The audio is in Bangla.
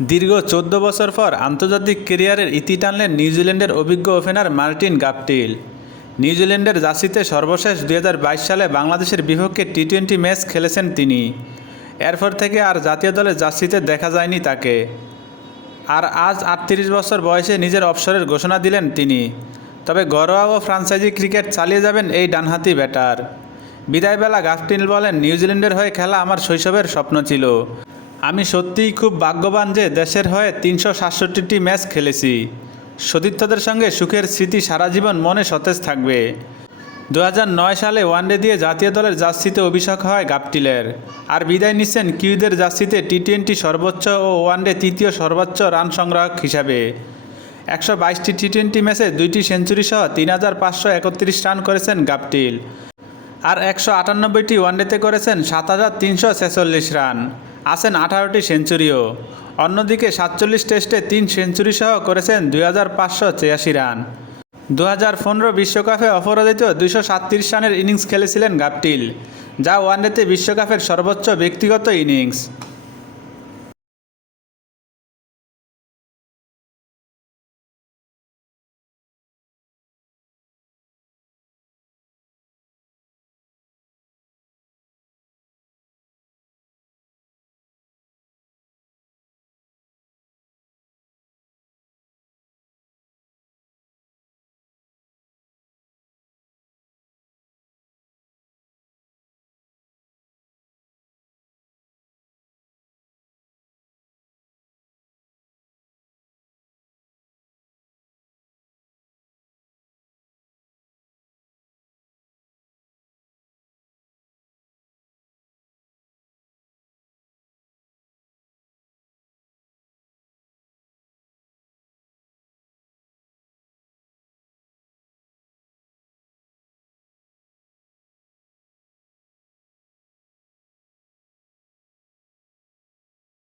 দীর্ঘ ১৪ বছর পর আন্তর্জাতিক ক্যারিয়ারের ইতি টানলেন নিউজিল্যান্ডের অভিজ্ঞ ওপেনার মার্টিন গাপটিল। নিউজিল্যান্ডের জার্সিতে সর্বশেষ ২০২২ সালে বাংলাদেশের বিপক্ষে টি-20 ম্যাচ খেলেছেন তিনি। এরপর থেকে আর জাতীয় দলের জার্সিতে দেখা যায়নি তাকে। আর আজ ৩৮ বছর বয়সে নিজের অবসরের ঘোষণা দিলেন তিনি। তবে ঘরোয়া ও ফ্রাঞ্চাইজি ক্রিকেট চালিয়ে যাবেন এই ডানহাতি ব্যাটার। বিদায়বেলা গাপটিল বলেন, নিউজিল্যান্ডের হয়ে খেলা আমার শৈশবের স্বপ্ন ছিল। আমি সত্যিই খুব ভাগ্যবান যে দেশের হয়ে ৩৬৭টি ম্যাচ খেলেছি। সতীর্থদের সঙ্গে সুখের স্মৃতি সারা জীবন মনে সতেজ থাকবে। ২০০৯ সালে ওয়ানডে দিয়ে জাতীয় দলের জার্সিতে অভিষেক হয় গাপটিলের। আর বিদায় নিচ্ছেন কিউদের জার্সিতে টি-20 সর্বোচ্চ ও ওয়ানডে তৃতীয় সর্বোচ্চ রান সংগ্রাহক হিসাবে। ১২২টি টি-20 ম্যাচে 2টি সেঞ্চুরি সহ ৩৫৩১ রান করেছেন গাপটিল। আর ১৯৮টি ওয়ানডেতে করেছেন ৭৩৪৬ রান। আছেন ১৮টি সেঞ্চুরিও। অন্যদিকে ৪৭ টেস্টে ৩ সেঞ্চুরি সহ করেছেন ২৫৮৬ রান। ২০১৫ বিশ্বকাপে অপরাজিত ২৩৭ রানের ইনিংস খেলেছিলেন গাপটিল, যা ওয়ানডেতে বিশ্বকাপের সর্বোচ্চ ব্যক্তিগত ইনিংস।